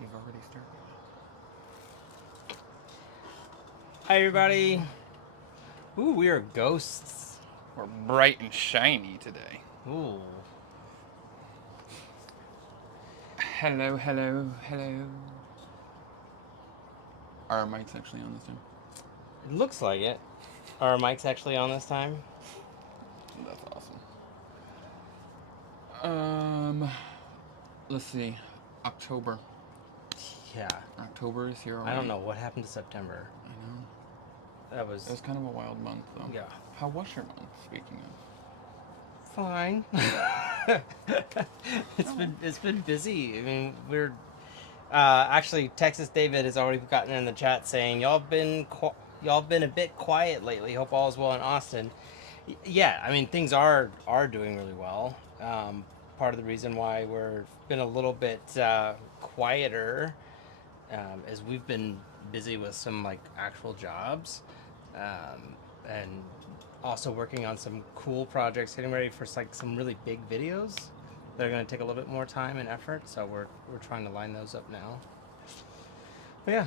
You've already started. Hi, everybody. Ooh, we are ghosts. We're bright and shiny today. Ooh. Hello, hello, hello. Are our mics actually on this time? It looks like it. Are our mics actually on this time? That's awesome. Let's see. October. Yeah. October is here already. I don't know what happened to September. I know. That was It was kind of a wild month, though. Yeah. How was your month, speaking of? fine. It's been busy. I mean, we're actually Texas David has already gotten in the chat saying y'all been a bit quiet lately. Hope all is well in Austin. Yeah, I mean things are doing really well. Part of the reason why we're been a little bit quieter is we've been busy with some like actual jobs, and also working on some cool projects, getting ready for like some really big videos that are going to take a little bit more time and effort. So we're trying to line those up now. But yeah,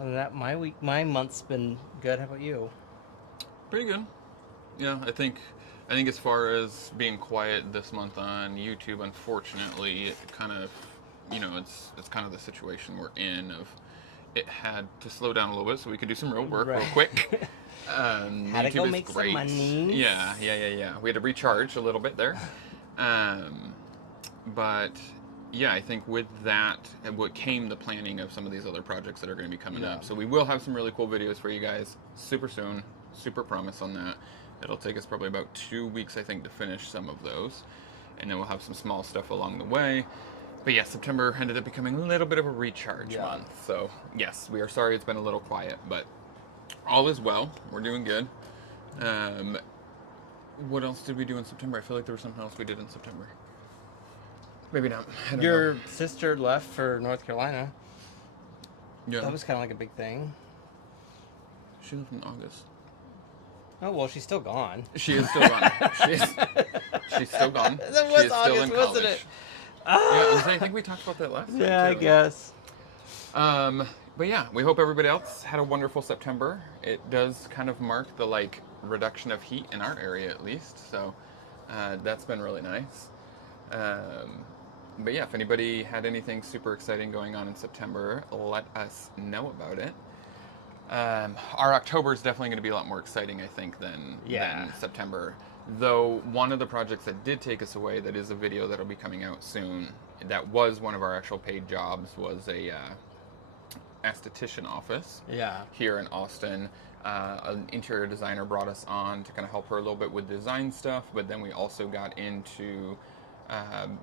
other than that, my month's been good. How about you? Pretty good. Yeah, I think as far as being quiet this month on YouTube, unfortunately, it kind of, it's kind of the situation we're in of it had to slow down a little bit so we could do some real work real quick. Had to go make some money. Yeah. We had to recharge a little bit there. But yeah, I think with that, what came the planning of some of these other projects that are going to be coming up. So we will have some really cool videos for you guys super soon. Super promise on that. It'll take us probably about 2 weeks, I think, to finish some of those. And then we'll have some small stuff along the way. But yeah, September ended up becoming a little bit of a recharge month. So yes, we are sorry it's been a little quiet, but all is well. We're doing good. What else did we do in September? I feel like there was something else we did in September. Maybe not. Your sister left for North Carolina. Yeah. That was kind of like a big thing. She left in August. Oh, well, she's still gone. She is still gone. She's still gone. That was August, wasn't it? Yeah, I think we talked about that last time. Yeah, I guess. But yeah, we hope everybody else had a wonderful September. It does kind of mark the reduction of heat in our area at least, so that's been really nice. But yeah, if anybody had anything super exciting going on in September, let us know about it. Our October is definitely going to be a lot more exciting, I think, than September. Though one of the projects that did take us away, that is a video that'll be coming out soon, that was one of our actual paid jobs, was a esthetician office here in Austin. An interior designer brought us on to kind of help her a little bit with design stuff, but then we also got into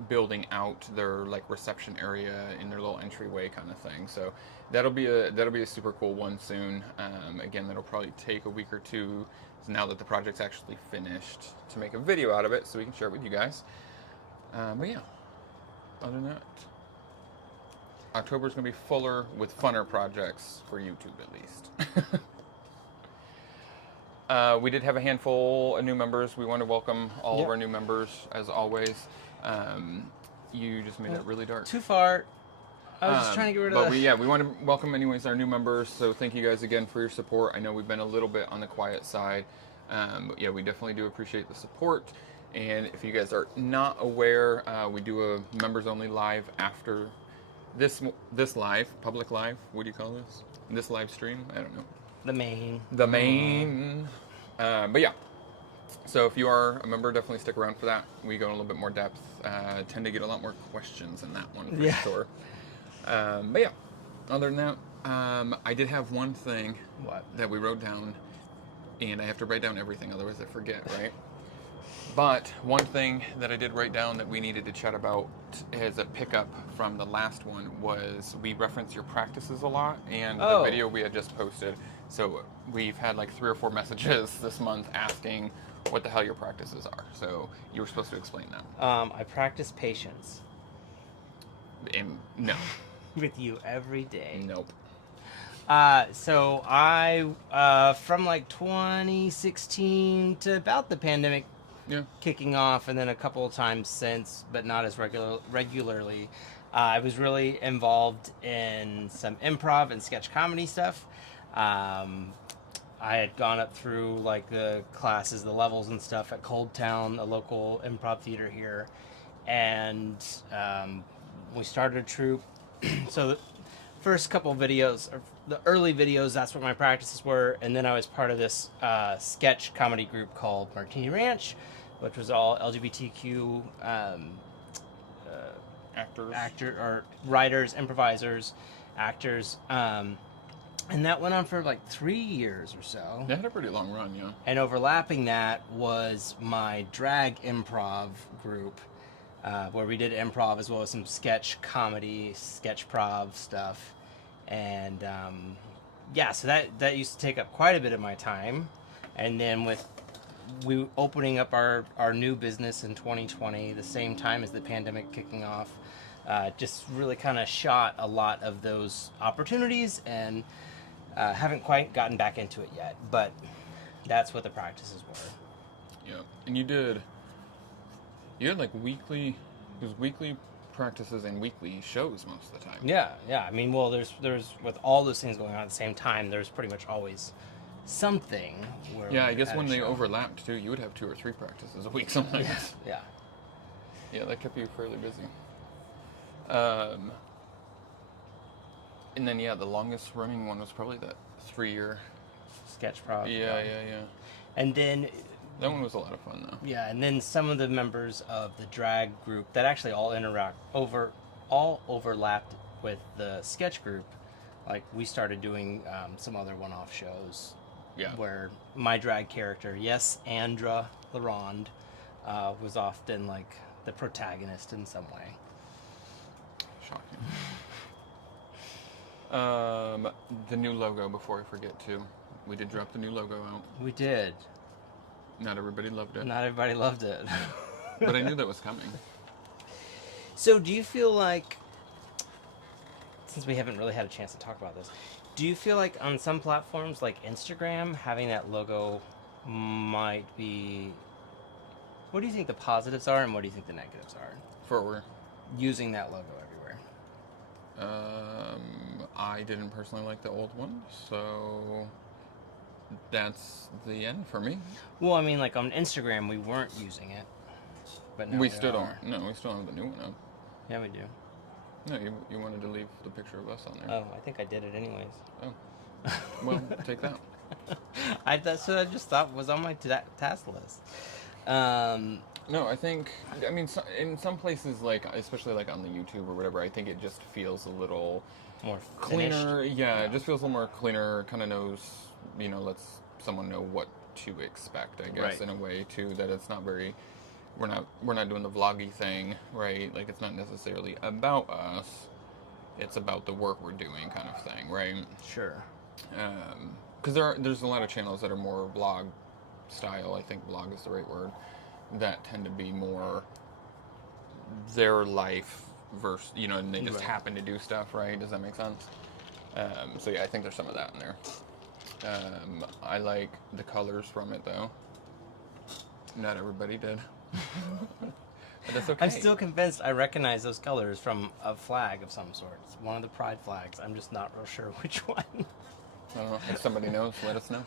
building out their reception area in their little entryway kind of thing. So that'll be a super cool one soon. Again, that'll probably take a week or two now that the project's actually finished to make a video out of it so we can share it with you guys. But yeah, other than that, October's going to be fuller with funner projects for YouTube at least. We did have a handful of new members. We want to welcome all of our new members as always. You just made it really dark. Too far. I was just trying to get rid of that. We want to welcome anyways our new members. So thank you guys again for your support. I know we've been a little bit on the quiet side. But yeah, we definitely do appreciate the support. And if you guys are not aware, we do a members only live after this live, public live. What do you call this? This live stream? I don't know. The main. But yeah. So if you are a member, definitely stick around for that. We go in a little bit more depth. Tend to get a lot more questions in that one for sure. But yeah, other than that, I did have one thing that we wrote down, and I have to write down everything, otherwise I forget, right? But one thing that I did write down that we needed to chat about as a pickup from the last one was we reference your practices a lot, and the video we had just posted. So we've had 3 or 4 messages this month asking what the hell your practices are. So you were supposed to explain that. I practice patience. No. With you every day. Nope. So I, from 2016 to about the pandemic kicking off, and then a couple of times since, but not as regularly, I was really involved in some improv and sketch comedy stuff. I had gone up through like the classes, the levels and stuff at Cold Town, a local improv theater here, and we started a troupe. So the first couple of videos, or the early videos, that's what my practices were, and then I was part of this sketch comedy group called Martini Ranch, which was all LGBTQ writers, improvisers, actors. And that went on for like 3 years or so. They had a pretty long run, yeah. And overlapping that was my drag improv group, where we did improv as well as some sketch comedy, sketch prov stuff. And so that used to take up quite a bit of my time. And then with we opening up our new business in 2020, the same time as the pandemic kicking off, just really kind of shot a lot of those opportunities, and haven't quite gotten back into it yet, but that's what the practices were. Yeah, and you had like weekly practices and weekly shows most of the time. Yeah. I mean, well, there's with all those things going on at the same time, there's pretty much always something. Yeah, I guess when they overlapped too, you would have 2 or 3 practices a week sometimes. Yeah. Yeah, that kept you fairly busy. And then the longest running one was probably that 3-year sketch prov. Yeah. And then that one was a lot of fun though. Yeah, and then some of the members of the drag group that actually all overlapped with the sketch group. Like we started doing some other one-off shows. Yeah. Where my drag character, yes, Andra LaRonde, was often like the protagonist in some way. Shocking. The new logo, before I forget to, we did drop the new logo out. We did. Not everybody loved it. Not everybody loved it. But I knew that was coming. So do you feel like, since we haven't really had a chance to talk about this, do you feel like on some platforms like Instagram, having that logo might be... What do you think the positives are and what do you think the negatives are? For using that logo everywhere. I didn't personally like the old one, so that's the end for me. Well, I mean, like on Instagram, we weren't using it, but now we still don't. No, we still have the new one up. Yeah, we do. No, you wanted to leave the picture of us on there. Oh, I think I did it anyways. Oh, well, take that. That's what I just thought was on my task list. No, I mean, in some places, like, especially like on the YouTube or whatever, I think it just feels a little more cleaner. Yeah, it just feels a little more cleaner, kind of knows, lets someone know what to expect, I guess, right. In a way, too, that it's not very, we're not doing the vloggy thing, right? Like, it's not necessarily about us, it's about the work we're doing kind of thing, right? Sure. Because there's a lot of channels that are more vlog style, I think vlog is the right word, that tend to be more their life versus, and they just happen to do stuff, right? Does that make sense? So yeah, I think there's some of that in there. I like the colors from it though. Not everybody did. But that's okay. I'm still convinced I recognize those colors from a flag of some sort. It's one of the pride flags. I'm just not real sure which one. I don't know. If somebody knows, let us know.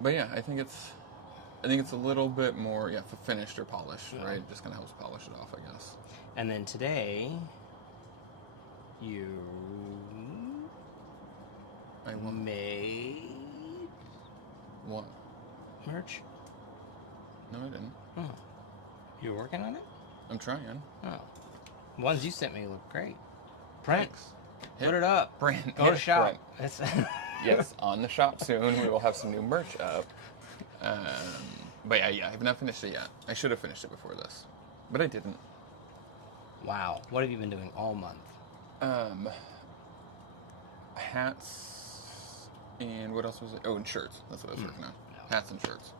But yeah, I think it's a little bit more finished or polished, right? Just kind of helps polish it off, I guess. And then today, you made what? Merch? No, I didn't. Oh, you were working on it? I'm trying. Oh, the ones you sent me look great. Print. Hit, put it up. Print. Go to shop. Yes, on the shop soon. We will have some new merch up. But yeah, I have not finished it yet. I should have finished it before this, but I didn't. Wow, what have you been doing all month? Hats and what else was it? Oh, and shirts. That's what I was working on. Hats and shirts.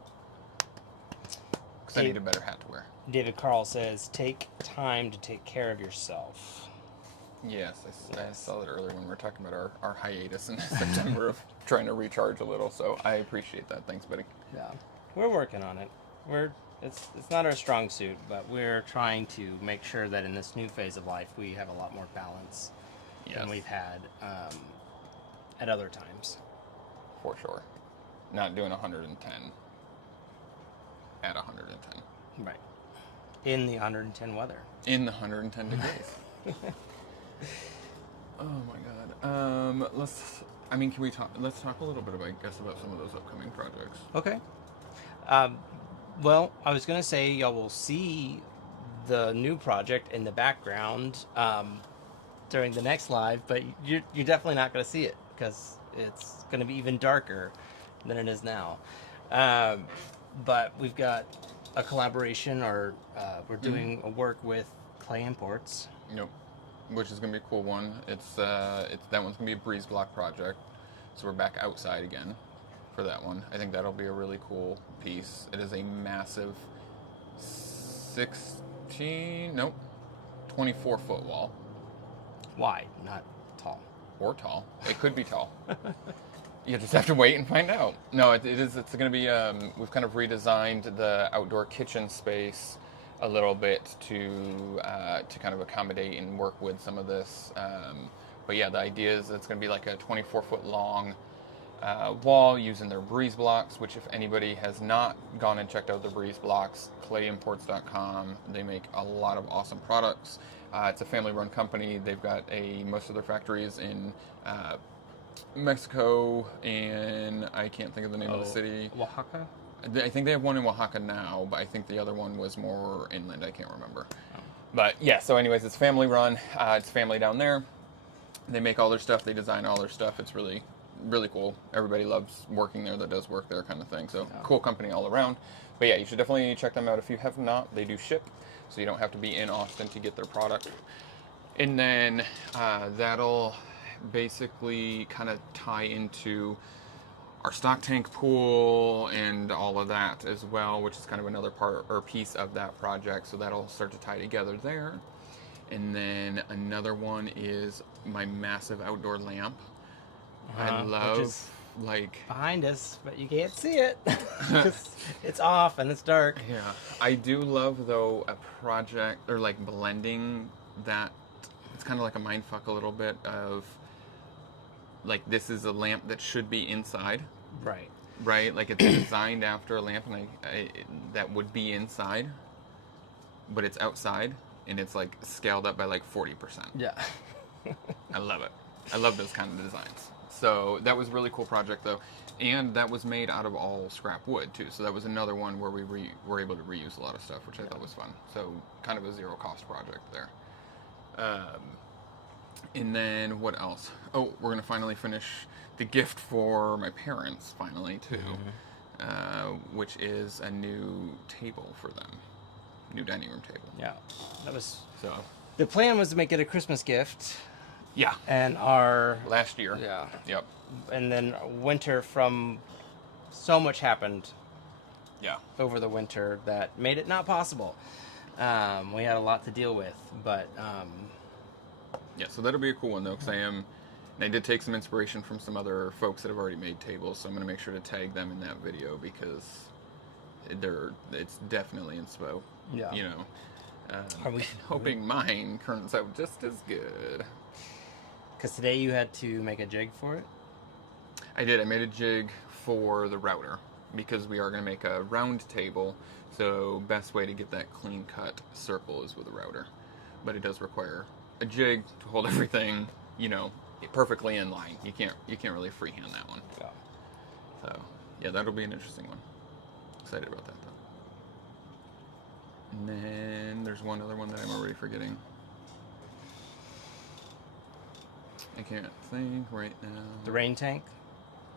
Because I need a better hat to wear. David Carl says, take time to take care of yourself. Yes, I saw that earlier when we were talking about our hiatus in September of trying to recharge a little, so I appreciate that. Thanks, buddy. Yeah. We're working on it. We're It's not our strong suit, but we're trying to make sure that in this new phase of life we have a lot more balance than we've had at other times. For sure. Not doing 110 at 110. Right. In the 110 weather. In the 110 degrees. Oh my god. Let's talk a little bit about, I guess, about some of those upcoming projects. Okay. Well, I was going to say y'all will see the new project in the background during the next live, but you're definitely not going to see it because it's going to be even darker than it is now. But we've got a collaboration, or we're doing a work with Clay Imports. Yep. Which is going to be a cool one. It's that one's going to be a breeze block project, so we're back outside again for that one. I think that'll be a really cool piece. It is a massive 24-foot wall. Wide, not tall. Or tall. It could be tall. You just have to wait and find out. No, it is. It's going to be. We've kind of redesigned the outdoor kitchen space a little bit to kind of accommodate and work with some of this. But yeah, the idea is it's going to be like a 24-foot long wall using their breeze blocks, which if anybody has not gone and checked out the breeze blocks, clayimports.com. They make a lot of awesome products. It's a family-run company. They've got most of their factories in Mexico, and I can't think of the name of the city. Oaxaca? I think they have one in Oaxaca now, but I think the other one was more inland. I can't remember. But yeah, so anyways, it's family run. It's family down there. They make all their stuff. They design all their stuff. It's really, really cool. Everybody loves working there that does work there, kind of thing. So cool company all around. But yeah, you should definitely check them out if you have not. They do ship, so you don't have to be in Austin to get their product. And then that'll basically kind of tie into our stock tank pool and all of that as well, which is kind of another part or piece of that project. So that'll start to tie together there. And then another one is my massive outdoor lamp. I love, like, behind us, but you can't see it. It's off and it's dark. Yeah, I do love though a project or like blending that. It's kind of like a mindfuck a little bit of, like, this is a lamp that should be inside. Right? Like, it's designed after a lamp that would be inside, but it's outside, and it's, like, scaled up by, like, 40%. Yeah. I love it. I love those kind of designs. So that was a really cool project, though. And that was made out of all scrap wood, too. So that was another one where we were able to reuse a lot of stuff, which I thought was fun. So kind of a zero-cost project there. And then what else? Oh, we're gonna finally finish the gift for my parents finally too, which is a new table for them, new dining room table. Yeah, that was so. The plan was to make it a Christmas gift. Yeah. And our last year. Yeah. Yep. And then winter from so much happened. Yeah. Over the winter that made it not possible. We had a lot to deal with, but. Yeah, so that'll be a cool one though, because I did take some inspiration from some other folks that have already made tables, so I'm going to make sure to tag them in that video because it's definitely inspo. Yeah. You know, are we hoping mine turns out just as good? Because today you had to make a jig for it? I did. I made a jig for the router because we are going to make a round table, so best way to get that clean cut circle is with a router. But it does require a jig to hold everything, you know, perfectly in line. You can't really freehand that one. Yeah. So yeah, that'll be an interesting one. Excited about that though. And then there's one other one that I'm already forgetting. I can't think right now. The rain tank?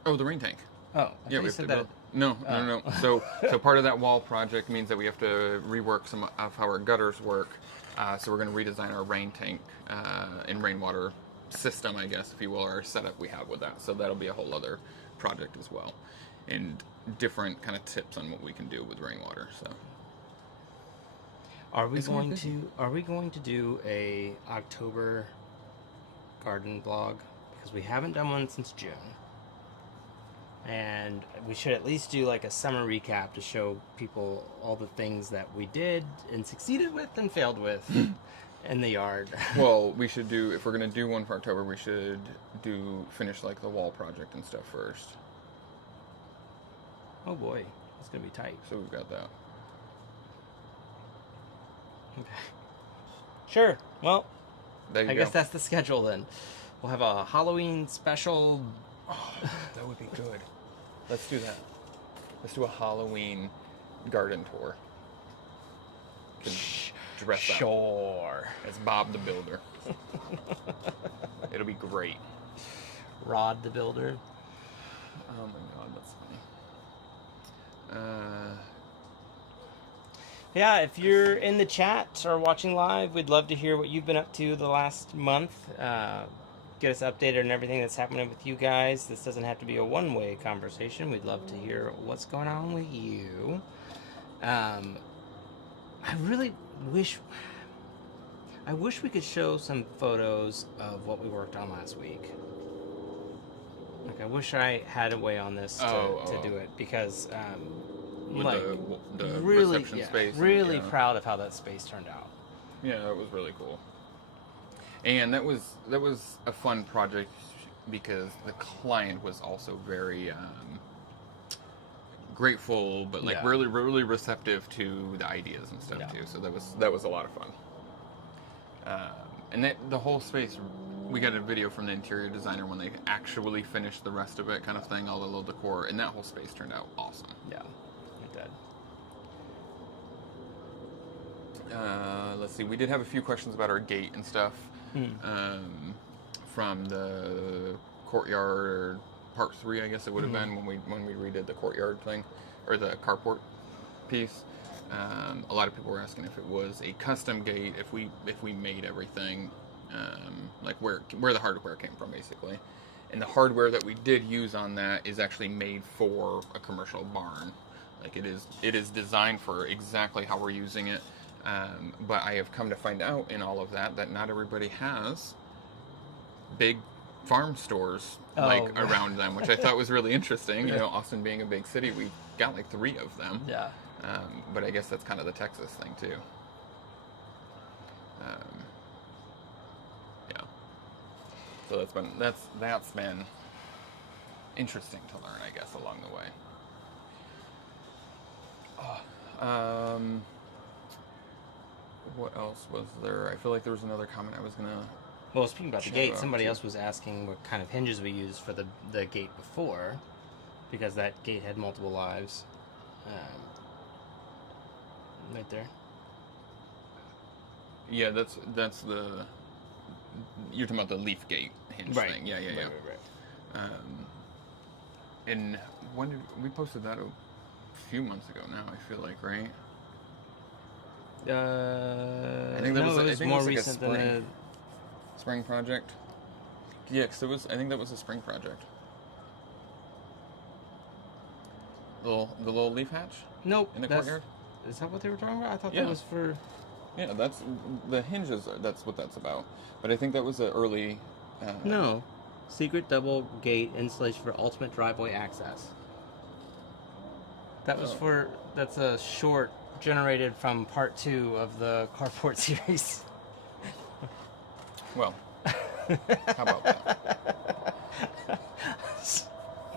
Oh, the rain tank. Oh, yeah, we have to build. No. So part of that wall project means that we have to rework some of how our gutters work. So we're going to redesign our rain tank and rainwater system, I guess, if you will, our setup we have with that. So that'll be a whole other project as well, and different kind of tips on what we can do with rainwater. So, are we going to do a October garden vlog? Because we haven't done one since June. And we should at least do like a summer recap to show people all the things that we did and succeeded with and failed with in the yard. Well, we should do, if we're going to do one for October, we should finish like the wall project and stuff first. Oh boy, it's going to be tight. So we've got that. Okay. Sure. Well, I guess that's the schedule then. We'll have a Halloween special. Oh, that would be good. Let's do that. Let's do a Halloween garden tour. Can dress up. Sure. As Bob the Builder. It'll be great. Rod the Builder. Oh my god, that's funny. Yeah, if you're in the chat or watching live, we'd love to hear what you've been up to the last month. Get us updated on everything that's happening with you guys. This doesn't have to be a one-way conversation. We'd love to hear what's going on with you. I really wish we could show some photos of what we worked on last week. Like, I wish I had a way on this to do it, because with like, the really, reception space. Really proud of how that space turned out. Yeah, it was really cool. And that was a fun project because the client was also very grateful, but like really receptive to the ideas and stuff too. So that was a lot of fun. And the whole space, we got a video from the interior designer when they actually finished the rest of it, kind of thing, all the little decor, and that whole space turned out awesome. Yeah, it did. Let's see, we did have a few questions about our gate and stuff. From the courtyard part 3, I guess it would have been when we redid the courtyard thing, or the carport piece. A lot of people were asking if it was a custom gate, if we made everything, like where the hardware came from, basically. And the hardware that we did use on that is actually made for a commercial barn. Like it is designed for exactly how we're using it. But I have come to find out in all of that not everybody has big farm stores around them, which I thought was really interesting. You know, Austin being a big city, we've got like 3 of them. Yeah. But I guess that's kind of the Texas thing too. Yeah. So that's been interesting to learn, I guess, along the way. What else was there? I feel like there was another comment I was gonna. Well, speaking about the gate, somebody else was asking what kind of hinges we used for the gate before, because that gate had multiple lives. Right there. Yeah, that's the. You're talking about the leaf gate hinge thing. Yeah. Right. And when did we posted that a few months ago now? I feel like, right? I think that was more recent than the spring project. Yeah, because I think that was a spring project. The little leaf hatch. Nope. In the courtyard. Is that what they were talking about? I thought that was for. Yeah, that's the hinges. That's what that's about. But I think that was an early. No, secret double gate installation for ultimate driveway access. That was for. That's a short generated from part 2 of the carport series. Well, how about that?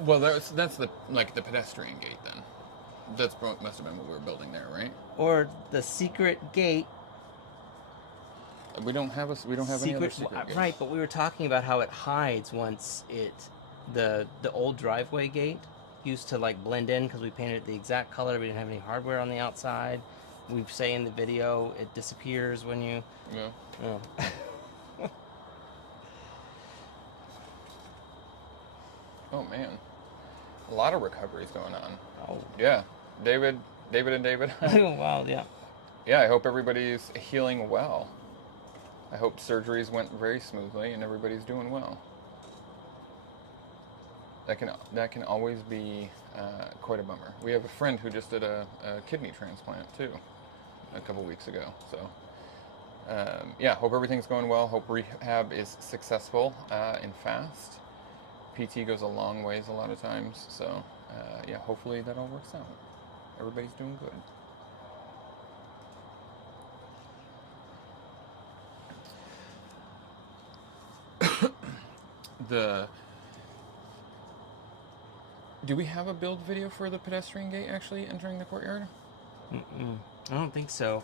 Well, that's the pedestrian gate then. That's must have been what we were building there, right? Or the secret gate. We don't have any other secret gates. Right, but we were talking about how it hides once the old driveway gate used to like blend in because we painted it the exact color. We didn't have any hardware on the outside. We say in the video it disappears when you. Yeah. Oh. Oh man, a lot of recoveries going on. Oh. Yeah, David and David. Wow, yeah. Yeah, I hope everybody's healing well. I hope surgeries went very smoothly and everybody's doing well. That can always be quite a bummer. We have a friend who just did a kidney transplant too, a couple weeks ago. So yeah, hope everything's going well. Hope rehab is successful and fast. PT goes a long ways a lot of times. So, yeah, hopefully that all works out. Everybody's doing good. Do we have a build video for the pedestrian gate actually entering the courtyard? I don't think so.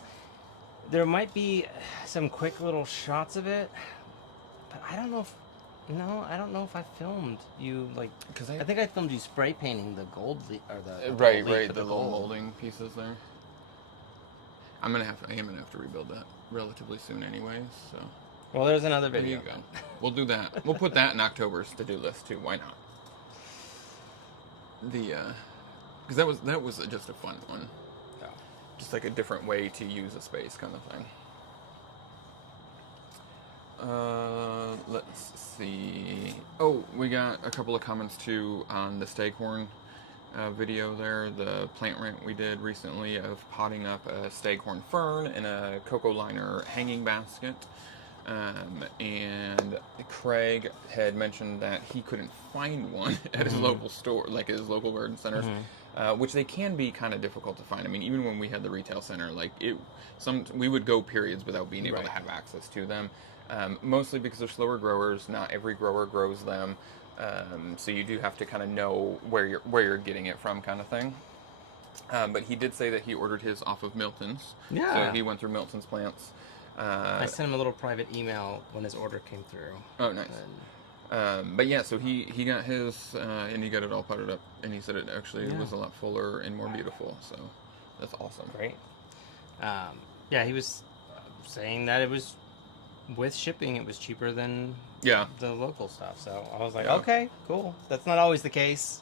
There might be some quick little shots of it, but I don't know if... No, I don't know if I filmed you, like... Because I think I filmed you spray painting the gold or the right, the little molding pieces there. I am gonna have to rebuild that relatively soon anyways, so... Well, there's another video. There you go. We'll do that. We'll put that in October's to-do list too. Why not? Because that was just a fun one. Yeah. Just like a different way to use a space kind of thing. Let's see. Oh, we got a couple of comments too on the staghorn video there, the plant rant we did recently of potting up a staghorn fern in a cocoa liner hanging basket. And Craig had mentioned that he couldn't find one at his local store, like his local garden centers, which they can be kind of difficult to find. I mean, even when we had the retail center, like we would go periods without being able to have access to them. Mostly because they're slower growers. Not every grower grows them, so you do have to kind of know where you're getting it from, kind of thing. But he did say that he ordered his off of Milton's. Yeah. So he went through Milton's plants. I sent him a little private email when his order came through. Oh, nice. But yeah, so he got his, and he got it all potted up, and he said it actually was a lot fuller and more beautiful, so that's awesome. Great. Yeah, he was saying that it was, with shipping, it was cheaper than the local stuff, so I was like, okay, cool. That's not always the case,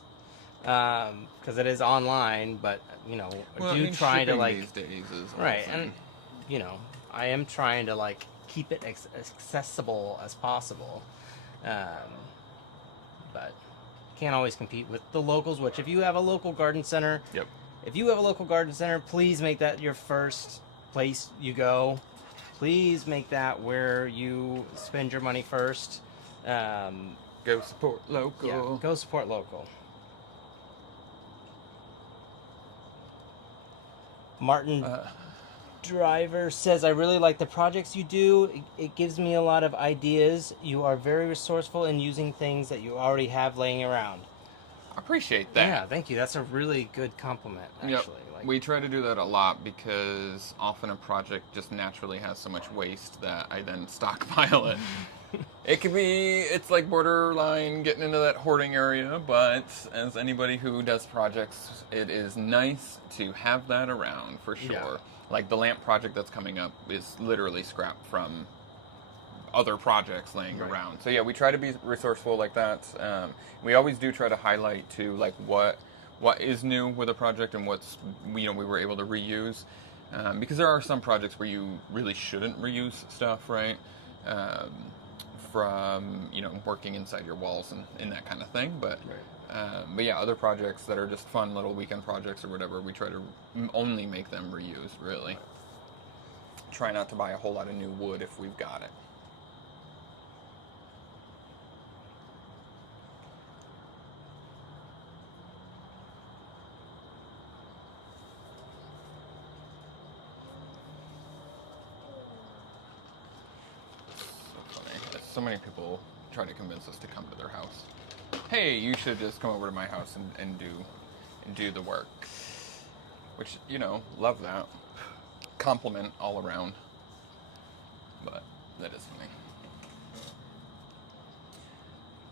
because it is online, but, you know, trying to, like... these days is right, and, you know... I am trying to, like, keep it accessible as possible. But can't always compete with the locals, which if you have a local garden center, please make that your first place you go. Please make that where you spend your money first. Go support local. Yeah, go support local. Martin... Driver says, I really like the projects you do. It gives me a lot of ideas. You are very resourceful in using things that you already have laying around. I appreciate that. Yeah, thank you. That's a really good compliment, actually. Yep. We try to do that a lot because often a project just naturally has so much waste that I then stockpile it. It's like borderline getting into that hoarding area, but as anybody who does projects, it is nice to have that around for sure. Yeah. Like the lamp project that's coming up is literally scrap from other projects laying around. So yeah, we try to be resourceful like that. We always do try to highlight too, like what is new with a project and what's we were able to reuse, because there are some projects where you really shouldn't reuse stuff, right? From working inside your walls and that kind of thing, but yeah, other projects that are just fun little weekend projects or whatever, we try to only make them reused, really. Try not to buy a whole lot of new wood if we've got it. So funny. So many people try to convince us to come to their house. Hey, you should just come over to my house and do the work. Which, love that. Compliment all around. But that is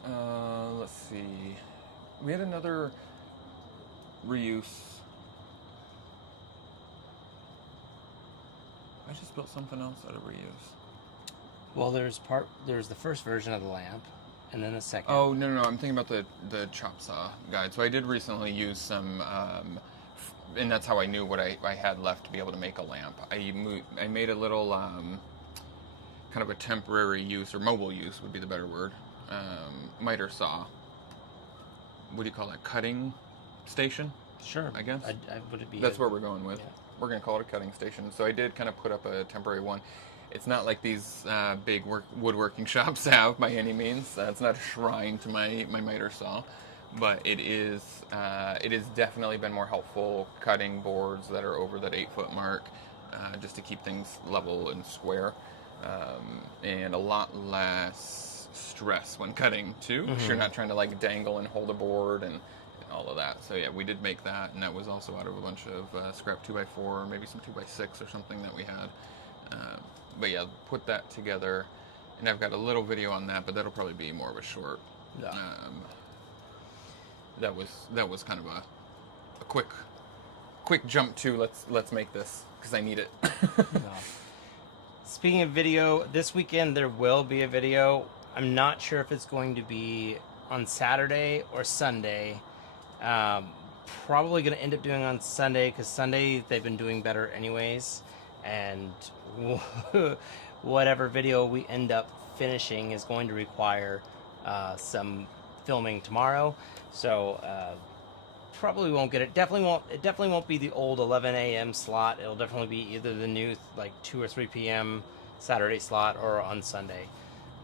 funny. Let's see. We had another reuse. I just built something else out of reuse. Well, there's the first version of the lamp. And then the second. Oh, no. I'm thinking about the chop saw guide. So I did recently use some, and that's how I knew what I had left to be able to make a lamp. I made a little kind of a temporary use, or mobile use would be the better word, miter saw. What do you call that? Cutting station? Sure. I guess. Would it be? That's where we're going with. Yeah. We're going to call it a cutting station. So I did kind of put up a temporary one. It's not like these big woodworking shops have by any means. It's not a shrine to my miter saw, but it is definitely been more helpful cutting boards that are over that 8-foot mark, just to keep things level and square, and a lot less stress when cutting too. Mm-hmm. You're not trying to like dangle and hold a board and all of that. So yeah, we did make that, and that was also out of a bunch of scrap 2x4, maybe some 2x6 or something that we had. But yeah, put that together, and I've got a little video on that, but that'll probably be more of a short. Yeah. That was kind of a quick jump to let's make this because I need it. Yeah. Speaking of video, this weekend there will be a video. I'm not sure if it's going to be on Saturday or Sunday. Probably going to end up doing on Sunday because Sunday they've been doing better anyways, and whatever video we end up finishing is going to require some filming tomorrow. So probably won't get it. It definitely won't be the old 11 a.m. slot. It'll definitely be either the new like 2 or 3 p.m. Saturday slot or on Sunday.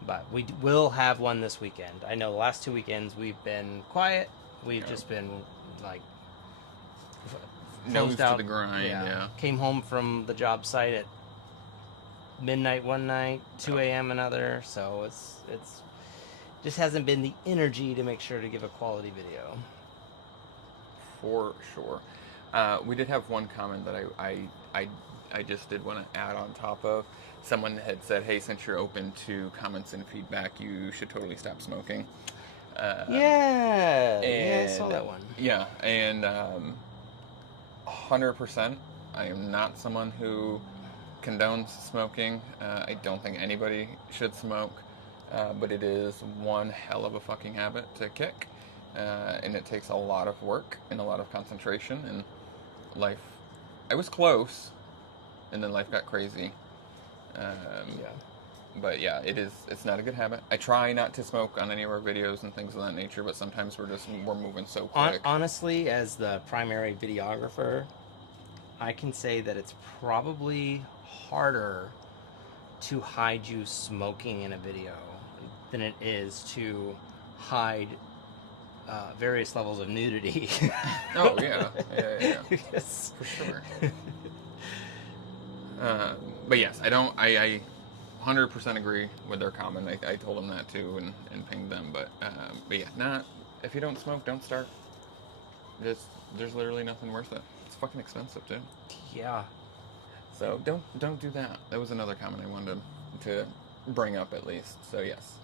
But we will have one this weekend. I know the last 2 weekends we've been quiet. We've just been like nose to the grind. Yeah. Came home from the job site at midnight one night, 2 a.m. another. So it's just hasn't been the energy to make sure to give a quality video. For sure. We did have one comment that I just did want to add on top of. Someone had said, "Hey, since you're open to comments and feedback, you should totally stop smoking." Yeah, I saw that one. Yeah, and 100%. I am not someone who condones smoking. I don't think anybody should smoke, but it is one hell of a fucking habit to kick, and it takes a lot of work and a lot of concentration. And life, I was close, and then life got crazy. But yeah, it's not a good habit. I try not to smoke on any of our videos and things of that nature, but sometimes we're moving so quick. Honestly, as the primary videographer, I can say that it's probably harder to hide you smoking in a video than it is to hide various levels of nudity. Oh yeah. Yes. For sure. But yes, I 100% agree with their comment. I told them that too and pinged them. But yeah, if you don't smoke, don't start. There's literally nothing worth it. It's fucking expensive too. Yeah. So don't do that. That was another comment I wanted to bring up at least. So yes,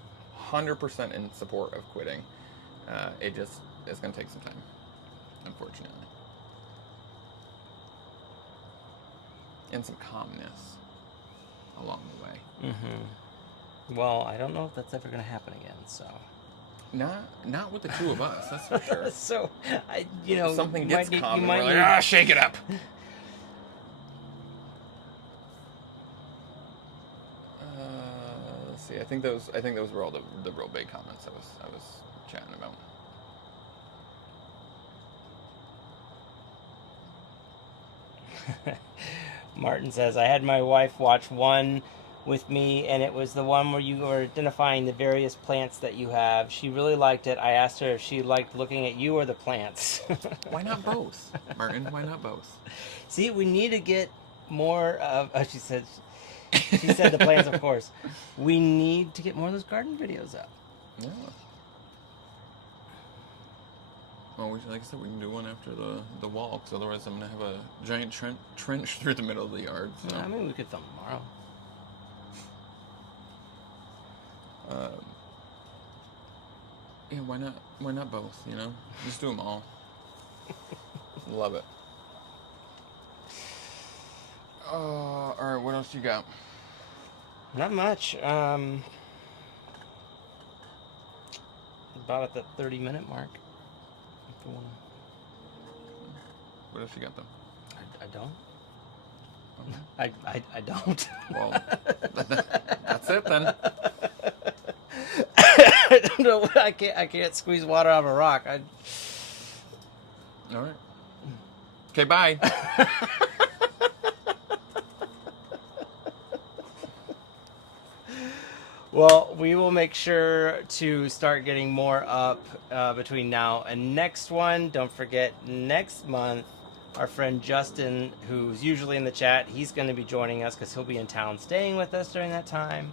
100% in support of quitting. It's gonna take some time, unfortunately, and some calmness along the way. Mm-hmm. Well, I don't know if that's ever going to happen again. So, not with the two of us. That's for sure. So, something gets calm. We're like, shake it up. Let's see. I think those were all the real big comments I was chatting about. Martin says, I had my wife watch one with me, and it was the one where you were identifying the various plants that you have. She really liked it. I asked her if she liked looking at you or the plants. Why not both, Martin? Why not both? See, we need to get more of... she said the plants, of course. We need to get more of those garden videos up. Yeah. Well, like I said, we can do one after the wall, because otherwise I'm going to have a giant trench through the middle of the yard. So. Yeah, I mean, we could film tomorrow. Yeah, why not both, you know? Just do them all. Love it. Alright, what else you got? Not much. About at the 30-minute mark. What else you got, though? I don't. I don't. Well, that's it then. I don't know. I can't squeeze water out of a rock. All right. Okay, bye. Well, we will make sure to start getting more up between now and next one. Don't forget, next month, our friend Justin, who's usually in the chat, he's going to be joining us because he'll be in town staying with us during that time.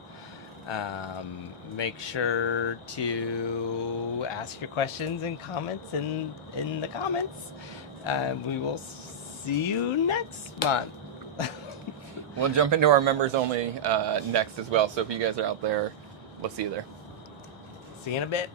Make sure to ask your questions and comments in the comments. We will see you next month. We'll jump into our members only next as well. So if you guys are out there, we'll see you there. See you in a bit.